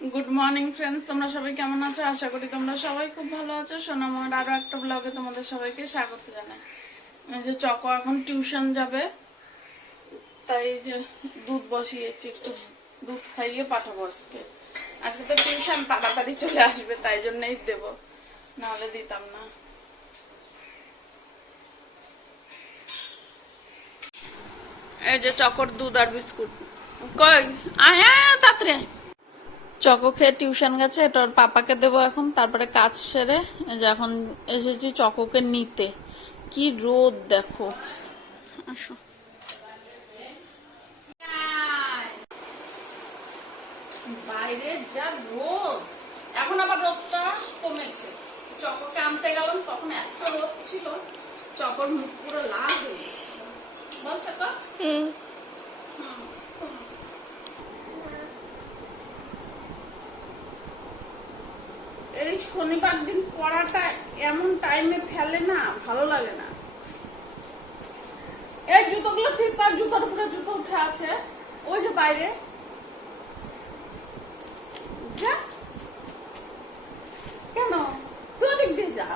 Good morning friends তোমরা সবাই কেমন আছো? আশা করি তোমরা সবাই খুব ভালো আছো। সোনামার আরও একটা ব্লগে তোমাদের সবাইকে স্বাগত জানাই। যে চকো এখন টিউশন যাবে। তাই যে দুধ বসিয়েছি, একটু দুধ খাইয়ে পাঠাবো আজকে আজকে তো টিউশন তাড়াতাড়ি চলে আসবে, তাই জন্যই দেব। নাহলে দিতাম না। এই যে চকর দুধ আর বিস্কুট। কই? আয় তাড়াতাড়ি। চকো খেয়ে টিউশন গেছে এটা ওর পাপাকে দেবো এখন। তারপরে কাজ সেরে এখন এসেছি চকোকে নিতে। কি রোদ দেখো। আসো। বাইরে যা রোদ। এখন আবার রোদটা কমেছে। চকোকে আনতে গেলাম তখন এত রোদ ছিল চকর মুখ পুরো লাল হয়ে গেছিল বল চকো। হুম। এই শনিবার দিন পড়াটা এমন টাইমে ফেলে না, ভালো লাগে না। এই জুতোগুলো ঠিক কর, জুতোর উপরে জুতো উঠে আছে। ওই যে বাইরে। যা। কেন? তুই ওদিক দিয়ে যা।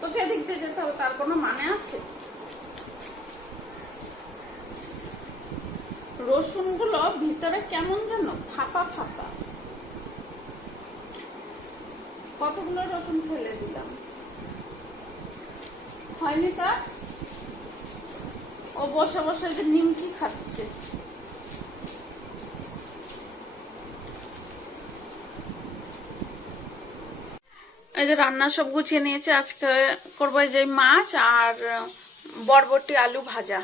তোকে এদিক দিয়ে যেতে হবে, তার কোনো মানে আছে? রসুনগুলো ভিতরে কেমন যেন ফাঁপা ফাঁপা। কতগুলো রসুন ফেলে দিলাম? হয়নি তার ও বসে বসে যে নিমকি খাচ্ছে। এই যে রান্না সব গুছিয়ে নিয়েছে, আজকে করব যে মাছ আর বরবটি আলু ভাজা।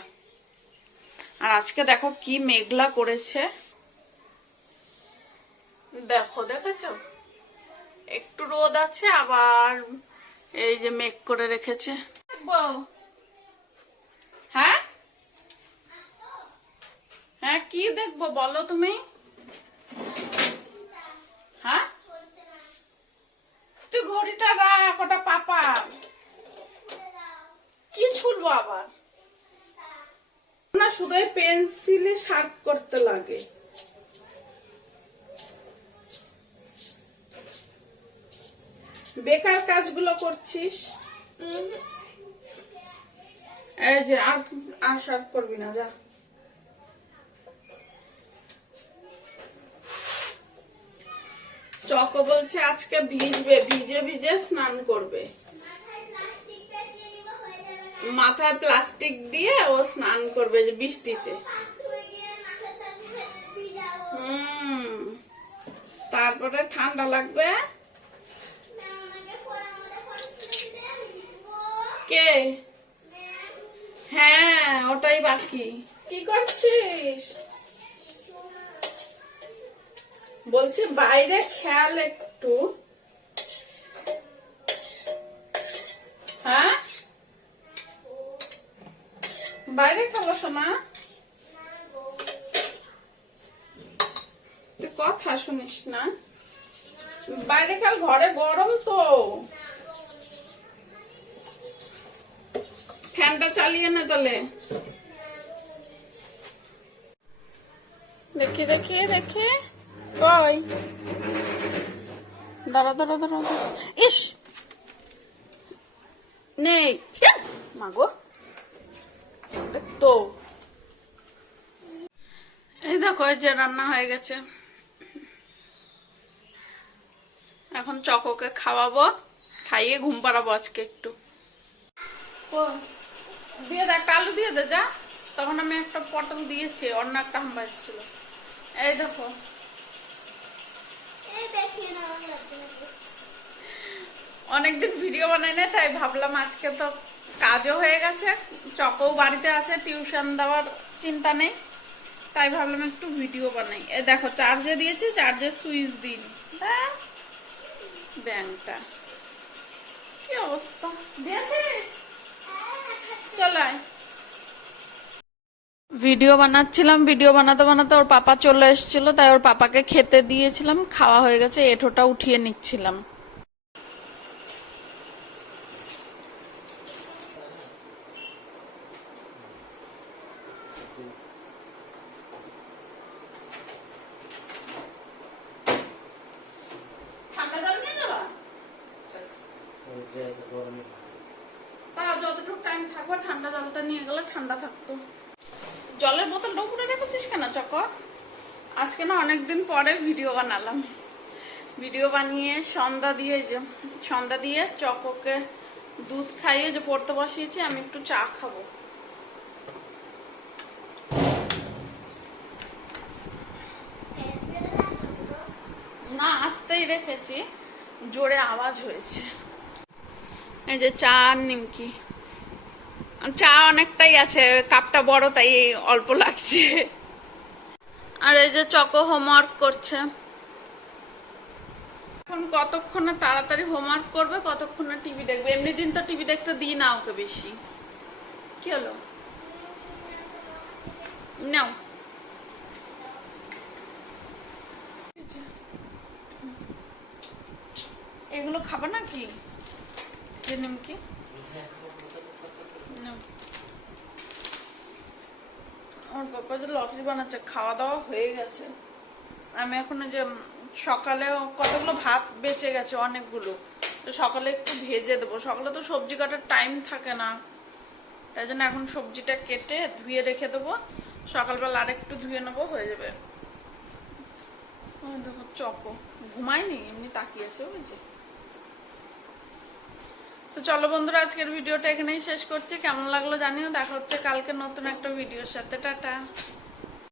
আর আজকে দেখো কি মেঘলা করেছে। দেখো, দেখেছ? একটু রোদ আছে, আবার এই যে মেঘ করে রেখেছে। হ্যাঁ? হ্যাঁ কি দেখব বলো তুমি? হ্যাঁ? তুই কি আবার? না, শুধু পেন্সিলে শার্প করতে লাগে। বেকার কাজগুলো করছিস? এই যে আর আর করবি না, যা। চকো বলছে আজকে ভিজবে, ভিজে ভিজে স্নান করবে। মাথায় প্লাস্টিক দিয়ে ও স্নান করবে যে বৃষ্টিতে। তারপরে ঠান্ডা লাগবে? কে হ্যাঁ ওটাই বাকি। কি করছিস? বলছি বাইরে খেয়াল একটু। হ্যাঁ? বাইরে খেলো তুই কথা শুনিস না। বাইরে খেল, ঘরে গরম তো। ফ্যানটা চালিয়ে নে তাহলে। দেখি দেখি দেখি। কই? দাঁড়া দাঁড়া দাঁড়া। ইস! নেই। মাগো। তো। এই দেখো এই যে রান্না হয়ে গেছে। এখন চকোকে খাওয়াবো খাইয়ে ঘুম পাড়াবো আজকে একটু। ও দিয়ে দে একটা আলু দিয়ে দে যা। তখন আমি একটা পটল দিয়েছি অন্য একটা হাম্বা এসেছিল এই দেখো। অনেকদিন ভিডিও বানাই না তাই ভাবলাম আজকে তো কাজও হয়ে গেছে চকও বাড়িতে আছে টিউশন দেওয়ার চিন্তা নেই। তাই ভাবলাম একটু ভিডিও বানাই। এ দেখো চার্জে দিয়েছি চার্জে সুইচ দিন ব্যাংকটা। কি অবস্থা? দিয়েছিস? ভিডিও বানাচ্ছিলাম ভিডিও বানাতে বানাতে ওর পাপা চলে এসেছিল তাই ওর পাপাকে খেতে দিয়েছিলাম খাওয়া হয়ে গেছে এঠোটা উঠিয়ে নিচ্ছিলাম। ঠান্ডা নিয়ে যাবা? টাইম থাকবে, ঠান্ডা জলটা নিয়ে গেলে ঠান্ডা থাকতো। জলের বোতলটা উপরে রেখেছিস কেন চক আজকে না অনেকদিন পরে ভিডিও বানালাম। ভিডিও বানিয়ে সন্ধ্যা দিয়ে যে, সন্ধ্যা দিয়ে চককে দুধ খাইয়ে যে পড়তে বসিয়েছি, আমি একটু চা খাব। না, আসতেই রেখেছি। জোরে আওয়াজ হয়েছে। এই যে চা আর নিমকি। চা অনেকটাই আছে কাপটা বড় তাই অল্প লাগছে। আর এই যে চকো হোমওয়ার্ক করছে। এখন কতক্ষণে তাড়াতাড়ি হোমওয়ার্ক করবে কতক্ষণে টিভি দেখবে? এমনি দিন তো টিভি দেখতে দিই না ওকে বেশি। কি হলো? নাও। এগুলো খাবে নাকি? যে নিমকি? নাও। আমার বাবা যে লটারি বানাচ্ছে খাওয়া দাওয়া হয়ে গেছে। আমি এখন যে সকালে কতগুলো ভাত বেঁচে গেছে, অনেকগুলো। তো সকালে একটু ভেজে দেবো। সকালে তো সবজি কাটার টাইম থাকে না। তাই জন্য এখন সবজিটা কেটে ধুয়ে রেখে দেবো। সকালবেলা আরেকটু ধুয়ে নেব, হয়ে যাবে। ওই দেখো, চকো। ঘুমায়নি? এমনি তাকিয়ে আছে বুঝছি তো চলো বন্ধুরা, আজকের ভিডিওটা এখানেই শেষ করছি। কেমন লাগল জানিও, দেখা হচ্ছে কালকে নতুন একটা ভিডিওর সাথে। টাটা।